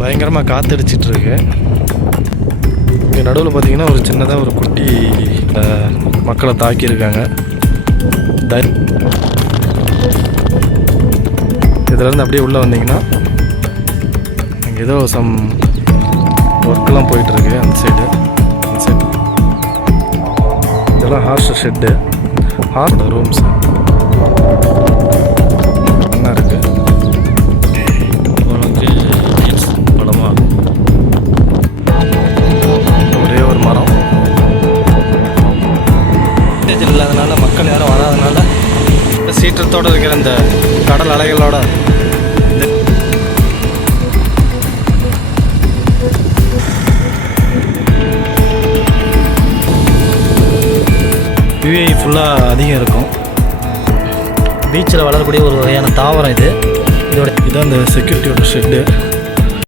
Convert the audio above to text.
பயங்கரமாக காற்றடிச்சிட்ருக்கு. இங்கே நடுவில் பார்த்திங்கன்னா ஒரு சின்னதாக ஒரு குட்டி மக்களை தாக்கியிருக்காங்க. இதிலேருந்து அப்படியே உள்ளே வந்தீங்கன்னா அங்கே ஏதோ சம் ஒர்க்கெலாம் போயிட்டுருக்கு. அந்த சைடு இதெல்லாம் ஹாஸ்டல் ஷெட்டு, ஹாஸ்டல் ரூம்ஸ் நல்லா இருக்குது. உனக்கு படமா ஒரே ஒரு மரம் இல்லாதனால மக்கள் யாரும் வராதனால சீற்றத்தோடு இருக்கிற இந்த கடல் அலைகளோட விஐ ஃபுல்லாக அதிகம் இருக்கும். பீச்சில் வளரக்கூடிய ஒரு வகையான தாவரம் இது. இதான் இந்த செக்யூரிட்டியோட ஷெட்டு.